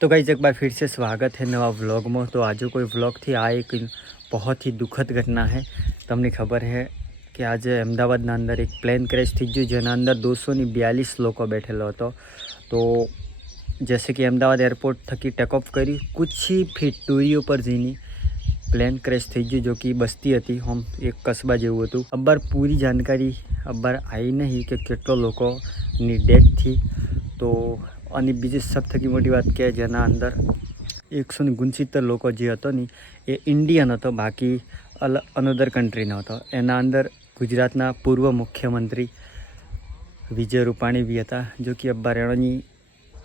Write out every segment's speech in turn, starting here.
तो गाइज एक बार फिर से स्वागत है नवा વ્લોગમાં તો આજે કોઈ વ્લોગથી આ એક बहुत ही દુઃખદ ઘટના છે તમને ખબર છે કે આજે અમદાવાદના અંદર એક પ્લેન ક્રેશ થઈ ગયું જેના અંદર દોસો ની બ્યાલીસ લોકો બેઠેલો હતો તો जैसे कि अहमदाबाद एयरपोर्ट थकी टेक ऑफ करी कुछ ही फीट दूरी पर જઈને પ્લેન ક્રેશ થઈ ગયું જો કે બસ્તી હતી હોમ એક કસ્બા જેવું હતું અબ્બાર પૂરી જાણકારી અબ્બાર આવી નહીં કે કેટલો લોકોની ડેથ થઈ તો અને બીજી સૌથી મોટી વાત કે જેના અંદર એકસો ને ગુણસિત્તેર લોકો જે હતો ને, એ ઇન્ડિયન હતો, બાકી અલ અનધર કન્ટ્રીનો હતો. એના અંદર ગુજરાતના પૂર્વ મુખ્યમંત્રી વિજય રૂપાણી બી હતા, જો કે અબ્બાર એણોની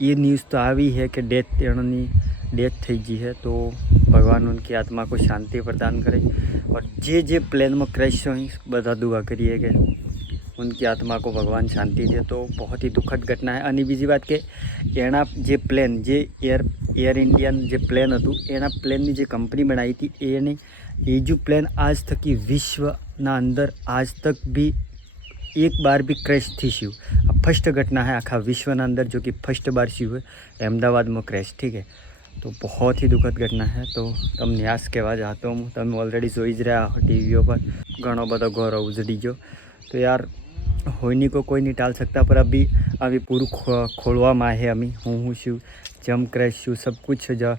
એ ન્યૂઝ તો આવી છે કે ડેથ એણોની ડેથ થઈ ગઈ છે, તો ભગવાન ઉનકી આત્મા કોઈ શાંતિ પ્રદાન કરે. और જે જે પ્લેનમાં ક્રેશ હોય, બધા દુઆ કરીએ કે उनकी आत्मा को भगवान शांति दे तो बहुत ही दुखद घटना है અને બીજી વાત કે એના જે પ્લેન જે એર એર ઇન્ડિયન જે પ્લેન હતું એના પ્લેનની જે કંપની બનાવી હતી એને એ જો પ્લેન આજ થકી વિશ્વના અંદર આજ તક भी एक बार भी क्रैश थी शिव अब फर्स्ट घटना है आखा विश्व अंदर जो कि फर्स्ट बार शिव है अहमदाबाद में क्रैश ठीक है तो बहुत ही दुखद घटना है तो તમને યાસ કહેવા ચાહતો હું તમે ઓલરેડી જોઈ જ રહ્યા ટીવીઓ પર ઘણો બધો ગૌરવ ઉજળી ગયો તો યાર होनी को कोई नहीं टाल सकता पर अभी अभी पूर खो खोलवा में है अमी हूँ हूँ छू जम क्रैश छू सब कुछ ज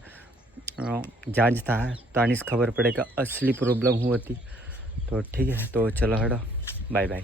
जांच था तानी खबर पड़े कि असली प्रॉब्लम हुई थी तो ठीक है तो चलो हटो बाय बाय